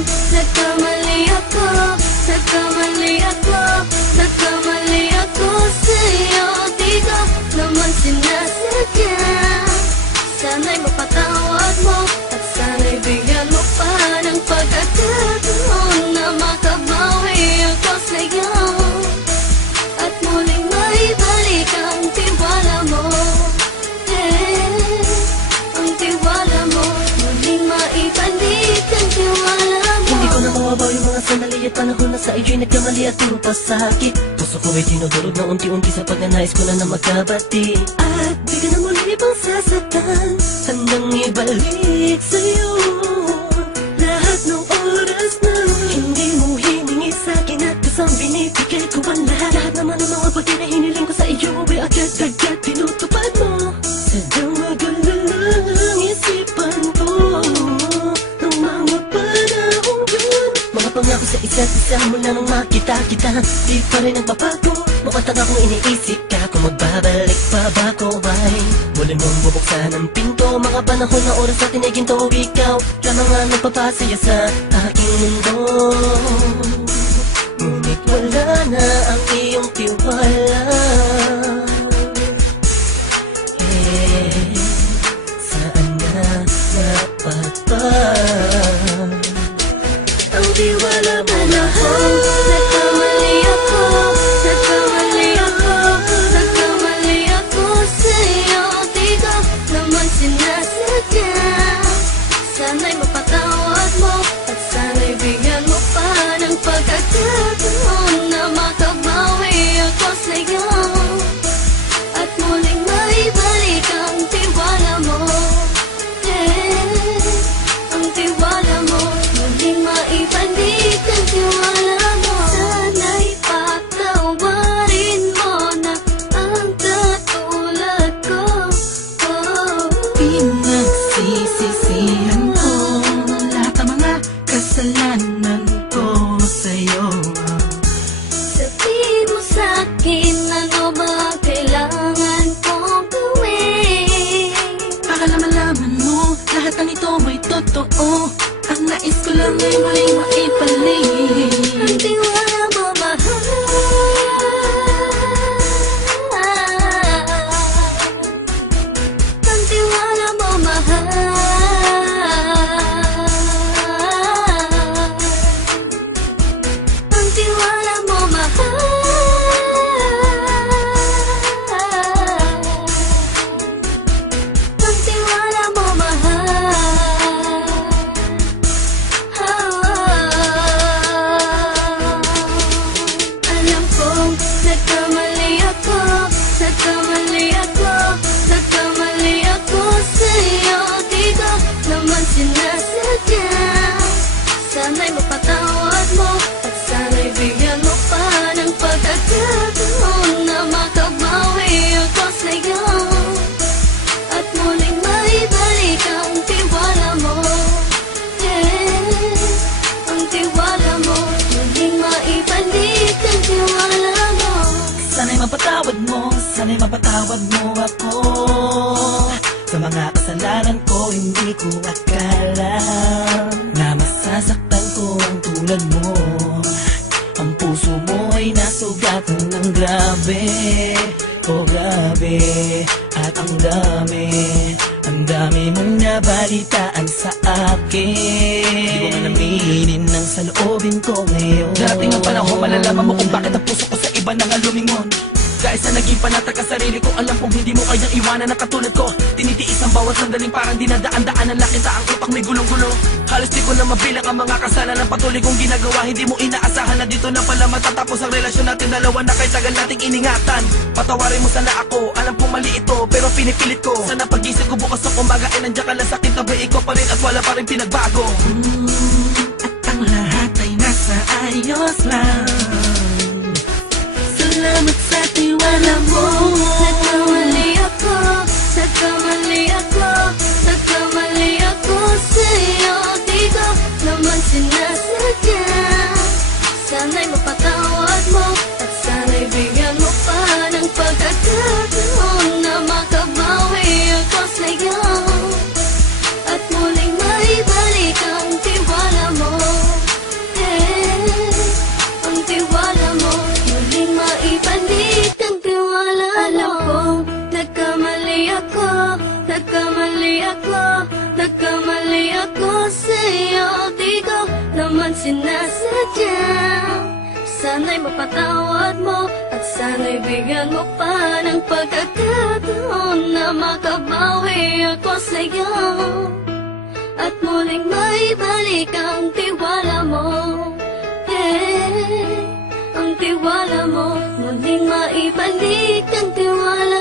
kong nagkamali ako, nagkamali ako, nagkamali ako sa'yo. Di ko naman sinasadya. Sana'y mapatawad mo at sana'y bigyan mo pa ng pagkakataon na makabawi ako sa'yo at muling maibalik ang tiwala mo. Ang tiwala mo, muling maibalik ang tiwala mo. Hindi ko na mawabaw yung mga sandali at panahon na sa iyo'y nagkamali at puro pasakit. Puso ko ay dinudurog na unti-unti sa pagnanais ko na magkabati. At di ka na muli pang sasaktan, handang ibalik sa'yo lahat ng oras na hindi mo hiningi sa'kin at kasang binibigay ko ang lahat. Lahat naman ng mga pagkain na hiniling ko sa iyo ay agad-agad tinutupad mo. Sadyang magalang isipan ko ng mga panahong yun. Mga pangako sa isa't isa mula nung makita kita, di pa rin nagbabago. Mukhang akong iniisip ka kung magbabalik pa ba ko ay muli mong bubuksan ang pinto. Mga panahon na oras natin ay ginto, ikaw lamang ang nagpapasaya sa aking mundo. Ngunit wala na ang iyong tiwala. Saan na napatag ang tiwala mo na Nagkamali ako, nagkamali ako, nagkamali ako sa'yo. Di ko naman sinasadya. Sana'y mapatawad mo at sana'y bigyan mo pa ng pagkakataon na makabawi ako sa'yo at muling maibalik ang tiwala mo. Ang tiwala mo, muling maibalik ang tiwala mo. Sana'y patawarin mo na ang katulad ko. Pinagsisisihan ko lahat ng mga kasalanan ko sa'yo. Sabihin mo sa'kin ano ba kailangan kong gawin. Baka malaman mo lahat ng ito ay totoo. Ang nais ko lang ay muling maibalik Ang tiwala mo, mahal. Ang tiwala mo, mahal. Ang tiwala mo, mahal. Ang tiwala mo, mahal. Alam kong nagkamali ako, nagkamali ako, nagkamali ako sa'yo. Di ko naman sinasadya. Sana'y mapatawad mo at sana'y bigyan mo pa ng pagkakataon na makabawi ako sa'yo at muling maibalik ang tiwala mo. Ang tiwala mo, muling maibalik ang tiwala mo. Sana'y mapatawad mo, sana'y mapatawad mo ako sa mga kasalanan ko. Hindi ko akala na masasaktan ko ang tulad mo. Ang puso mo ay nasugatan ng grabe, oh grabe. At ang dami mong nabalitaan sa akin. Di ko man aminin ng saloobin ko ngayon. Darating ang panahon, malalaman mo kung bakit ang puso ko sa iba nang alumingon. Dahil sa naging panatag ka sarili ko, alam kong hindi mo kayang iwanan na katulad ko. Tinitiis ang bawat sandaling parang dinadaan-daanan lang kita. Ang utak may gulong-gulo. Halos di ko na mabilang ang mga kasalanan patuloy kong ginagawa. Hindi mo inaasahan na dito na pala matatapos ang relasyon natin dalawa na kahit tagal nating iningatan. Patawarin mo sana ako, alam kong mali ito pero pinipilit ko. Sana pag-isip ko bukas ng umaga ay nandiyan ka lang sa akin, tabi ikaw pa rin at wala pa rin pinagbago. At ang lahat ay nasa ayos lang. Salamat sa tiwala mo. Nagkamali ako, nagkamali ako, nagkamali ako sa'yo. Di ko naman sinasadya. Sana'y mapatawad mo at sana'y bigyan mo pa ng pagkakataon na makabawi ako sa'yo at muling maibalik ang tiwala mo. nagkamali ako sa'yo. Di ko naman sinasadya. Sana'y mapatawad mo at sana'y bigyan mo pa ng pagkakataon na makabawi ako sa'yo at muling maibalik ang tiwala mo. Ang tiwala mo, muling maibalik ang tiwala